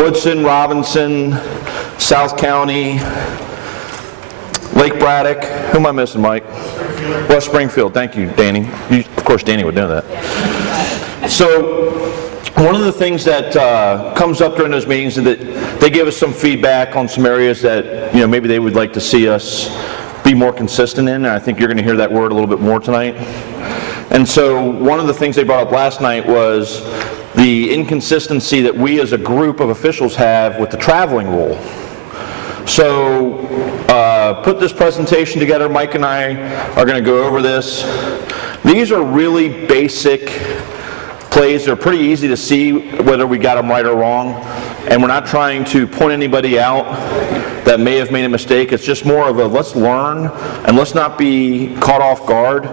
Woodson, Robinson, South County, Lake Braddock. Who am I missing, Mike? West Springfield. Thank you, Danny. Of course, Danny would know that. So one of the things that comes up during those meetings is that they give us some feedback on some areas that maybe they would like to see us be more consistent in, and I think you're going to hear that word a little bit more tonight. And so one of the things they brought up last night was the inconsistency that we as a group of officials have with the traveling rule. So put this presentation together. Mike and I are going to go over this. These are really basic plays. They're pretty easy to see whether we got them right or wrong. And we're not trying to point anybody out that may have made a mistake. It's just more of a let's learn and let's not be caught off guard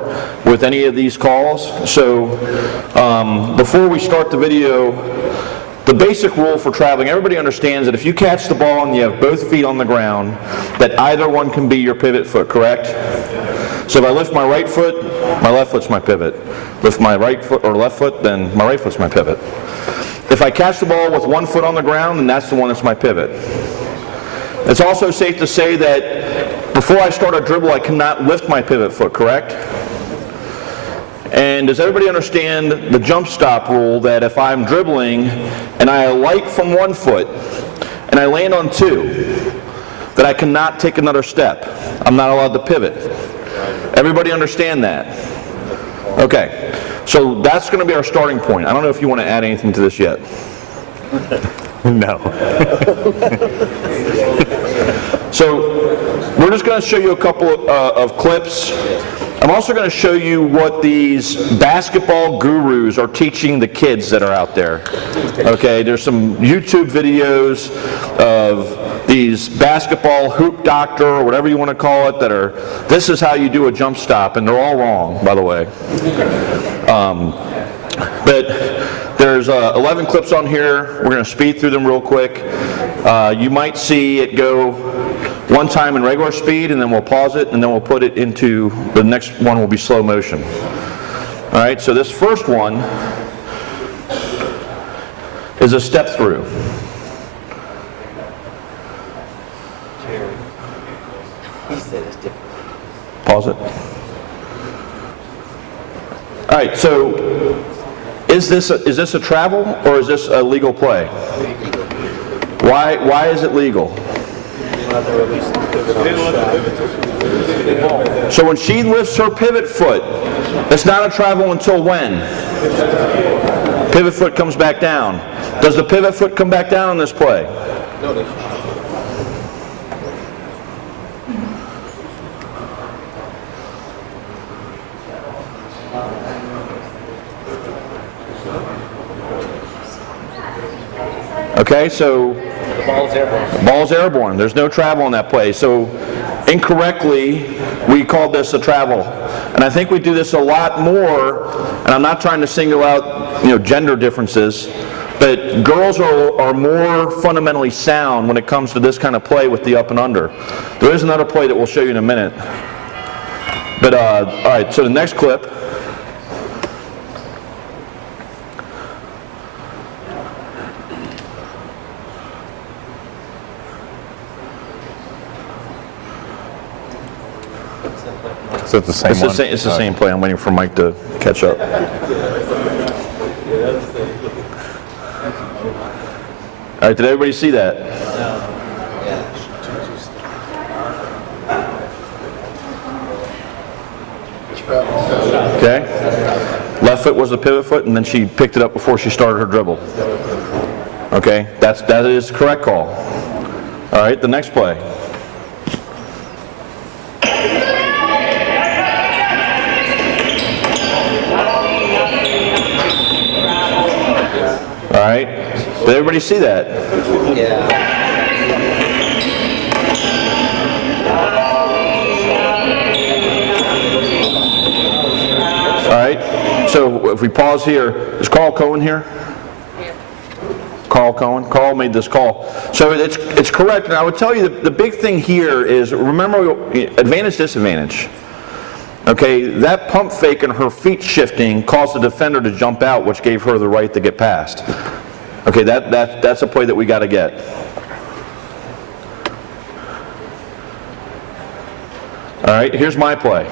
with any of these calls. So before we start the video, the basic rule for traveling, everybody understands that if you catch the ball and you have both feet on the ground, that either one can be your pivot foot, correct? So if I lift my right foot, my left foot's my pivot. Lift my right foot or left foot, then my right foot's my pivot. If I catch the ball with one foot on the ground, then that's the one that's my pivot. It's also safe to say that before I start a dribble, I cannot lift my pivot foot, correct? And does everybody understand the jump stop rule, that if I'm dribbling and I alight from one foot and I land on two, that I cannot take another step? I'm not allowed to pivot. Everybody understand that? Okay, so that's going to be our starting point. I don't know if you want to add anything to this yet. No. So we're just going to show you a couple of clips. I'm also going to show you what these basketball gurus are teaching the kids that are out there. Okay, there's some YouTube videos of these basketball hoop doctor, or whatever you want to call it, that are, this is how you do a jump stop, and they're all wrong, by the way. But there's 11 clips on here. We're going to speed through them real quick. You might see it go one time in regular speed, and then we'll pause it, and then we'll put it into, the next one will be slow motion. All right, so this first one is a step through. Pause it. All right, so is this a travel or is this a legal play? Why is it legal? So when she lifts her pivot foot, it's not a travel until when? Pivot foot comes back down. Does the pivot foot come back down in this play? Okay, so the ball's airborne. There's no travel in that play. So incorrectly, we called this a travel. And I think we do this a lot more, and I'm not trying to single out gender differences, but girls are more fundamentally sound when it comes to this kind of play with the up and under. There is another play that we'll show you in a minute. But all right, so the next clip. So it's the same one? It's the same play. I'm waiting for Mike to catch up. All right, did everybody see that? Okay. Left foot was the pivot foot, and then she picked it up before she started her dribble. Okay, that is the correct call. All right, the next play. All right, did everybody see that? Yeah. All right, so if we pause here, is Carl Cohen here? Carl Cohen. Carl made this call. So it's correct, and I would tell you the big thing here is, remember, advantage, disadvantage. Okay, that pump fake and her feet shifting caused the defender to jump out, which gave her the right to get past. Okay, that's a play that we got to get. All right, here's my play.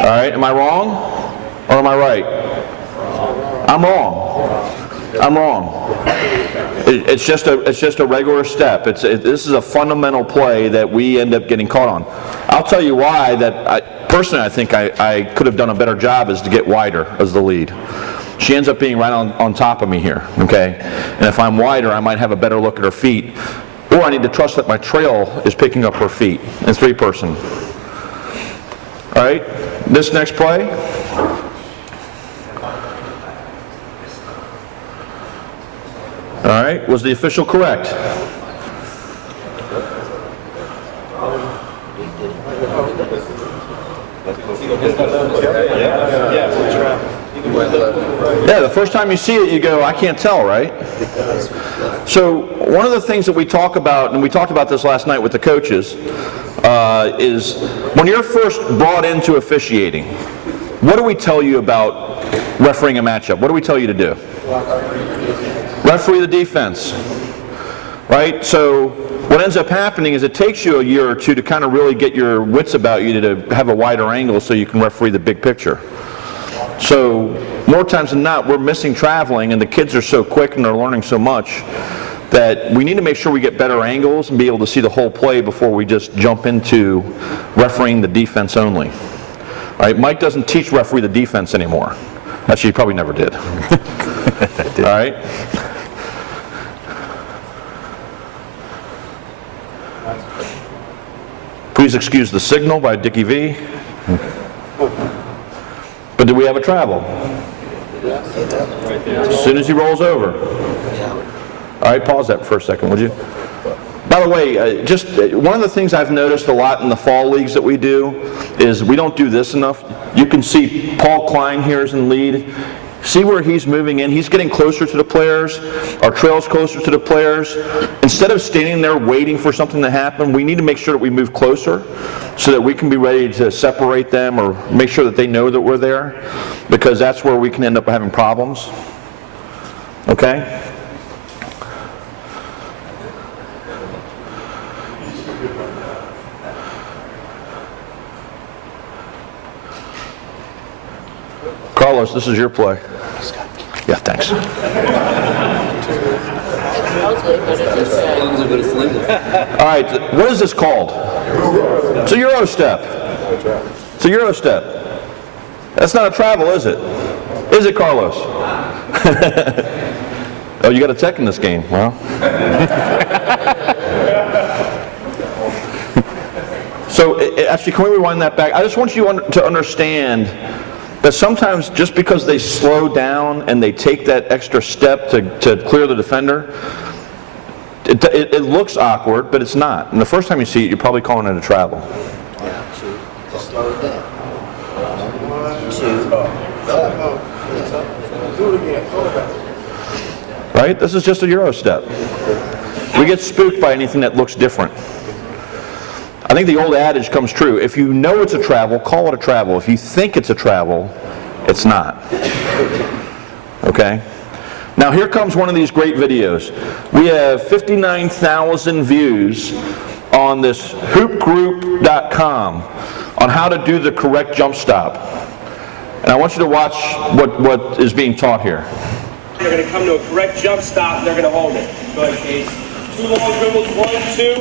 All right, am I wrong or am I right? I'm wrong. I'm wrong. It's just a regular step. This is a fundamental play that we end up getting caught on. I'll tell you why. Personally, I think I could have done a better job is to get wider as the lead. She ends up being right on top of me here, okay? And if I'm wider, I might have a better look at her feet. Or I need to trust that my trail is picking up her feet. And 3-person. All right, this next play. All right, was the official correct? Yeah, the first time you see it, you go, I can't tell, right? So one of the things that we talk about, and we talked about this last night with the coaches, is when you're first brought into officiating, what do we tell you about refereeing a matchup? What do we tell you to do? Referee the defense, right? So what ends up happening is it takes you a year or two to kind of really get your wits about you to have a wider angle so you can referee the big picture. So more times than not, we're missing traveling, and the kids are so quick and they're learning so much that we need to make sure we get better angles and be able to see the whole play before we just jump into refereeing the defense only. All right, Mike doesn't teach referee the defense anymore. Actually, he probably never did. All right. Please excuse the signal by Dickie V. But do we have a travel? As soon as he rolls over. All right, pause that for a second, would you? By the way, just one of the things I've noticed a lot in the fall leagues that we do is we don't do this enough. You can see Paul Klein here is in lead. See where he's moving in? He's getting closer to the players. Our trail's closer to the players. Instead of standing there waiting for something to happen, we need to make sure that we move closer so that we can be ready to separate them or make sure that they know that we're there, because that's where we can end up having problems. Okay? Carlos, this is your play. Yeah, thanks. All right, what is this called? It's a Euro step. It's a Euro step. That's not a travel, is it? Is it, Carlos? Oh, you got a tech in this game. Well. So, actually, can we rewind that back? I just want you to understand that sometimes just because they slow down and they take that extra step to clear the defender, it looks awkward, but it's not. And the first time you see it, you're probably calling it a travel. Yeah, to slow it down. 1, 2. Right? This is just a Euro step. We get spooked by anything that looks different. I think the old adage comes true. If you know it's a travel, call it a travel. If you think it's a travel, it's not. Okay? Now here comes one of these great videos. We have 59,000 views on this hoopgroup.com on how to do the correct jump stop. And I want you to watch what is being taught here. They're going to come to a correct jump stop, and they're going to hold it. Go ahead, Kate. 2 long dribbles, 1, 2,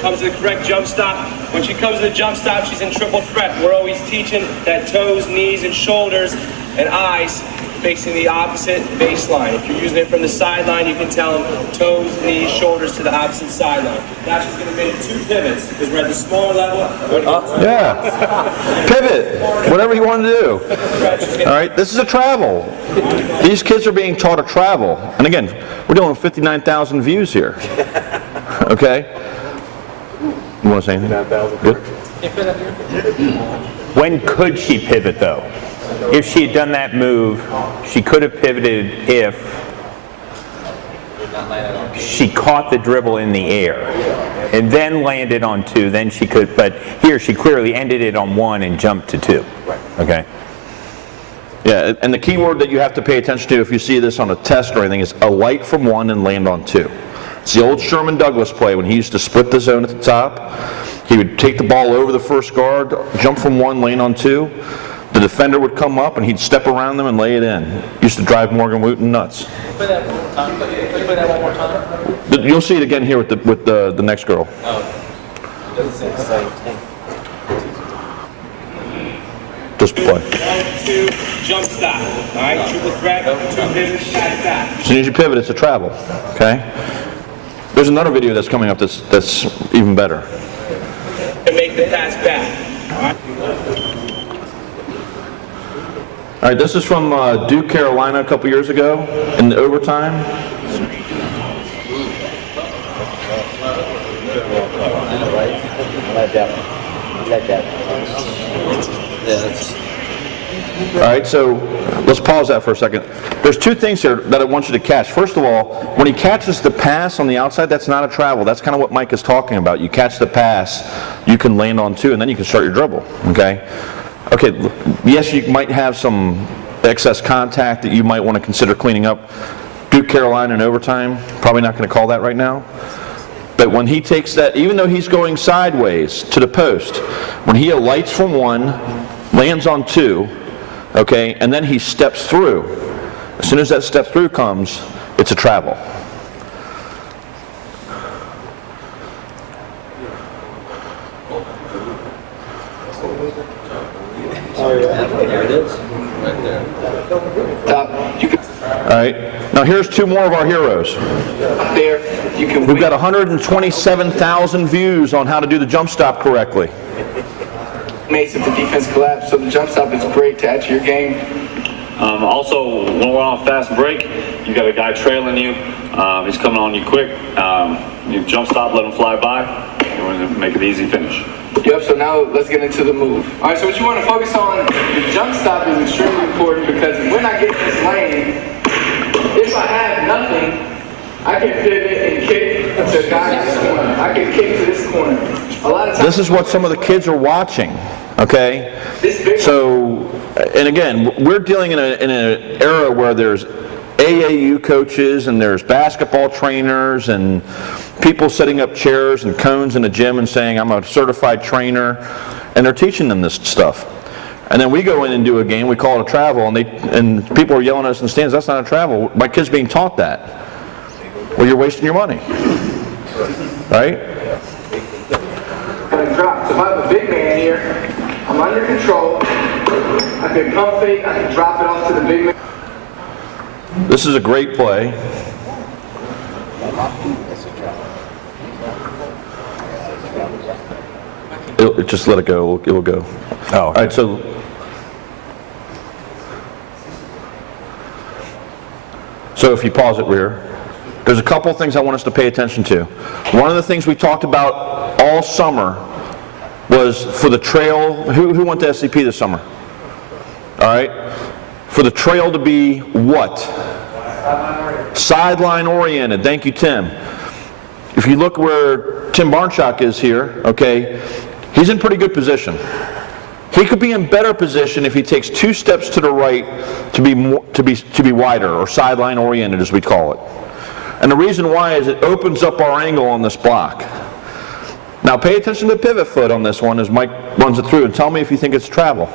comes to the correct jump stop. When she comes to the jump stop, she's in triple threat. We're always teaching that toes, knees, and shoulders and eyes facing the opposite baseline. If you're using it from the sideline, you can tell them toes, knees, shoulders to the opposite sideline. Now she's going to make 2 pivots because we're at the smaller level. Yeah. Pivot. Whatever you want to do. All right. This is a travel. These kids are being taught a travel. And again, we're dealing with 59,000 views here. Okay. You want to say anything? Good. When could she pivot, though? If she had done that move, she could have pivoted if... she caught the dribble in the air and then landed on 2. Then she could, but here she clearly ended it on 1 and jumped to 2. Okay. Yeah, and the key word that you have to pay attention to if you see this on a test or anything is alight from 1 and land on 2. It's the old Sherman Douglas play when he used to split the zone at the top. He would take the ball over the first guard, jump from 1, land on 2. The defender would come up and he'd step around them and lay it in. Used to drive Morgan Wooten nuts. Play that one more time. Can you play that one more time? You'll see it again here with the next girl. Oh. Doesn't say the same thing. Just play. 1, 2, jump stop. All right, triple threat, 2 pivots, shot stop. As soon as you pivot, it's a travel. Okay. There's another video that's coming up that's even better. And make the pass back. All right, this is from Duke, Carolina a couple years ago in the overtime. All right, so let's pause that for a second. There's 2 things here that I want you to catch. First of all, when he catches the pass on the outside, that's not a travel. That's kind of what Mike is talking about. You catch the pass, you can land on 2, and then you can start your dribble, okay? Okay, yes, you might have some excess contact that you might want to consider cleaning up. Duke, Carolina in overtime, probably not going to call that right now. But when he takes that, even though he's going sideways to the post, when he alights from 1, lands on 2, okay, and then he steps through. As soon as that step through comes, it's a travel. There it is. Right there. Top. You can All right, now here's 2 more of our heroes. up there. You can. We've got 127,000 views on how to do the jump stop correctly. Makes if the defense collapse, so the jump stop is great to add to your game. Also, when we're on a fast break, you got a guy trailing you. He's coming on you quick. You jump stop, let him fly by, and we're gonna make it an easy finish. Yep, so now let's get into the move. All right, so what you want to focus on, the jump stop is extremely important because when I get in this lane, if I have nothing, I can pivot and kick to guy in this corner. I can kick to this corner. A lot of times. This is what some of the kids are watching, okay? So, and again, we're dealing in an era where there's AAU coaches and there's basketball trainers and people setting up chairs and cones in the gym and saying, I'm a certified trainer, and they're teaching them this stuff. And then we go in and do a game, we call it a travel, and people are yelling at us in the stands, that's not a travel. My kid's being taught that. Well, you're wasting your money, right? Gonna drop. So if I have a big man here, I'm under control. I can pump fake, I can drop it off to the big man. This is a great play. Just let it go, it will go. Oh. All right, so if you pause it, Rear, there's a couple things I want us to pay attention to. One of the things we talked about all summer was for the trail, who went to SCP this summer? All right, for the trail to be what? Sideline oriented. Thank you, Tim. If you look where Tim Barnchuk is here, okay, he's in pretty good position. He could be in better position if he takes 2 steps to the right to be wider, or sideline oriented as we call it. And the reason why is it opens up our angle on this block. Now pay attention to the pivot foot on this one as Mike runs it through and tell me if you think it's travel.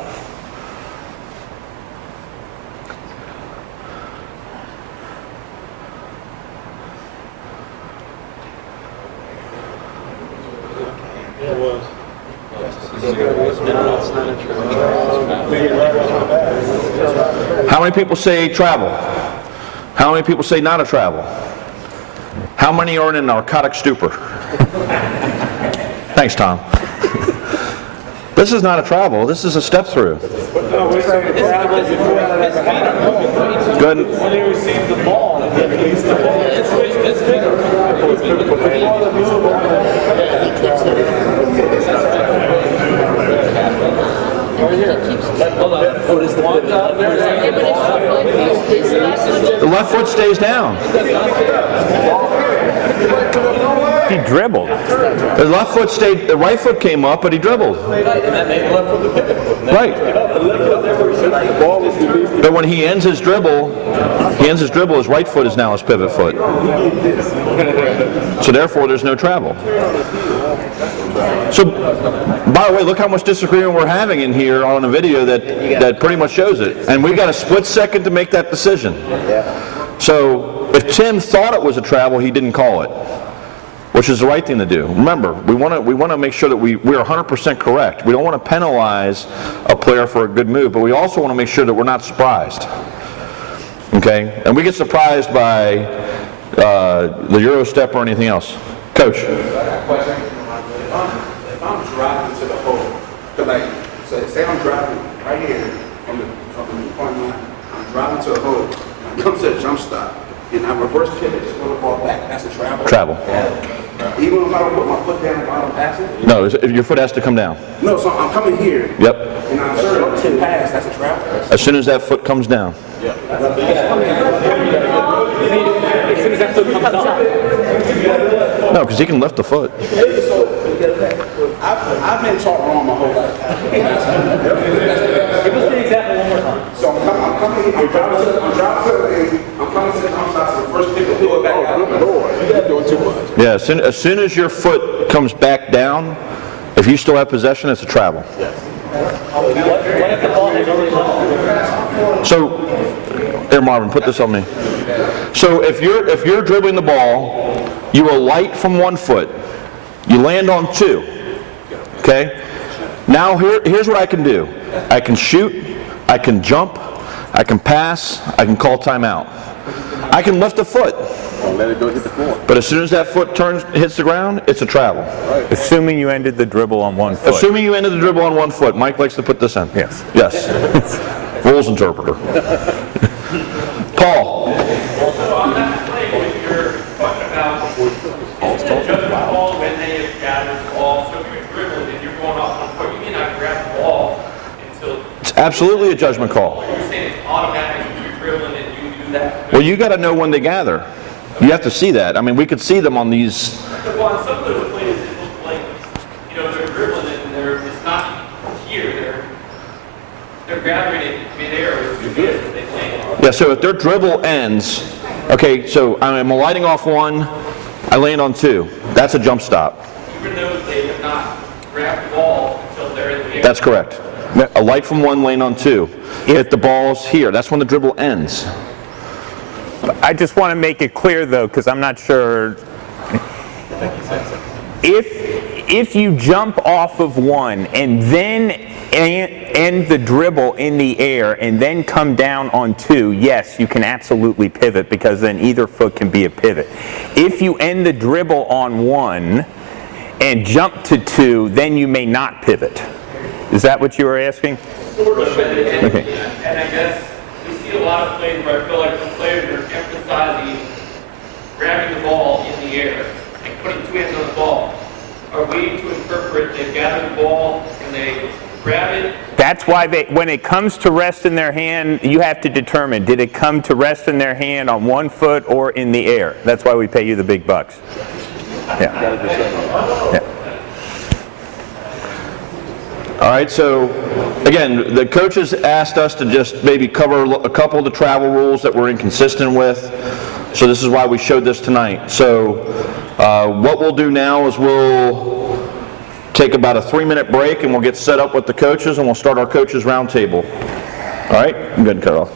How many people say travel? How many people say not a travel? How many are in a narcotic stupor? Thanks, Tom. This is not a travel, this is a step through. No, we're saying travel before that ever happened. Good. When he received the ball, he released the ball. It's bigger. Before the move, Hold on. One's out there. The left foot stays down. He dribbled. The left foot stayed, the right foot came up, but he dribbled. Right. But when he ends his dribble, his right foot is now his pivot foot. So therefore, there's no travel. So, by the way, look how much disagreement we're having in here on a video that pretty much shows it. And we got a split second to make that decision. So, if Tim thought it was a travel, he didn't call it, which is the right thing to do. Remember, we want to make sure that we're 100% correct. We don't want to penalize a player for a good move, but we also want to make sure that we're not surprised. Okay? And we get surprised by the Euro step or anything else. Coach. If I'm driving to the hole, like, say I'm driving right here from the point line, I'm driving to a hole, and I come to a jump stop, and I reverse pivot, just throw the ball back. That's a travel. Travel. Even if I don't put my foot down while I'm passing? No, your foot has to come down. No, so I'm coming here. Yep. And I'm sure to pass, that's a travel. As soon as that foot comes down. As soon as that foot comes up. No, because he can lift the foot. I've been taught wrong my whole life. Give us the example one more time. So I'm coming to the jump stop, so the first pick will pull it back out. You're doing too much. Yeah, as soon as your foot comes back down, if you still have possession, it's a travel. What if the ball has already left? So, here Marvin, put this on me. So if you're dribbling the ball, you alight from one foot, you land on two. Okay? Now here's what I can do. I can shoot, I can jump, I can pass, I can call timeout. I can lift a foot. Let it go hit the floor. But as soon as that foot hits the ground, it's a travel. Assuming you ended the dribble on one foot. Assuming you ended the dribble on one foot. Mike likes to put this in. Yes. Yes. Rules interpreter. Paul. So on that play, when you're talking about judging the ball when they have gathered the ball, so if you're dribbling and you're going off one foot, you may not grab the ball until It's absolutely a judgment call. you're saying it's automatic if you're dribbling and you do that. Well, you got to know when they gather. You have to see that. I mean, we could see them on these. Well, on some of those plays, it looks like, they're dribbling it and it's not here. They're gathering it midair with two hands that they land. Yeah, so if their dribble ends, okay, so I'm alighting off one, I land on two. That's a jump stop. Even though they have not grabbed the ball until they're in the air. That's correct. A light from one, land on two. If the ball's here, that's when the dribble ends. I just want to make it clear, though, because I'm not sure. If you jump off of one and then end the dribble in the air and then come down on two, yes, you can absolutely pivot because then either foot can be a pivot. If you end the dribble on one and jump to two, then you may not pivot. Is that what you were asking? Sort of, and Okay. I guess we see a lot of plays where I feel like the players are emphasizing grabbing the ball in the air and putting two hands on the ball. Are we to interpret they gather the ball and they grab it? That's why when it comes to rest in their hand, you have to determine, did it come to rest in their hand on one foot or in the air? That's why we pay you the big bucks. Yeah. Yeah. All right, so again, the coaches asked us to just maybe cover a couple of the travel rules that we're inconsistent with. So this is why we showed this tonight. So what we'll do now is we'll take about a 3-minute break and we'll get set up with the coaches and we'll start our coaches roundtable. All right, I'm going to cut it off.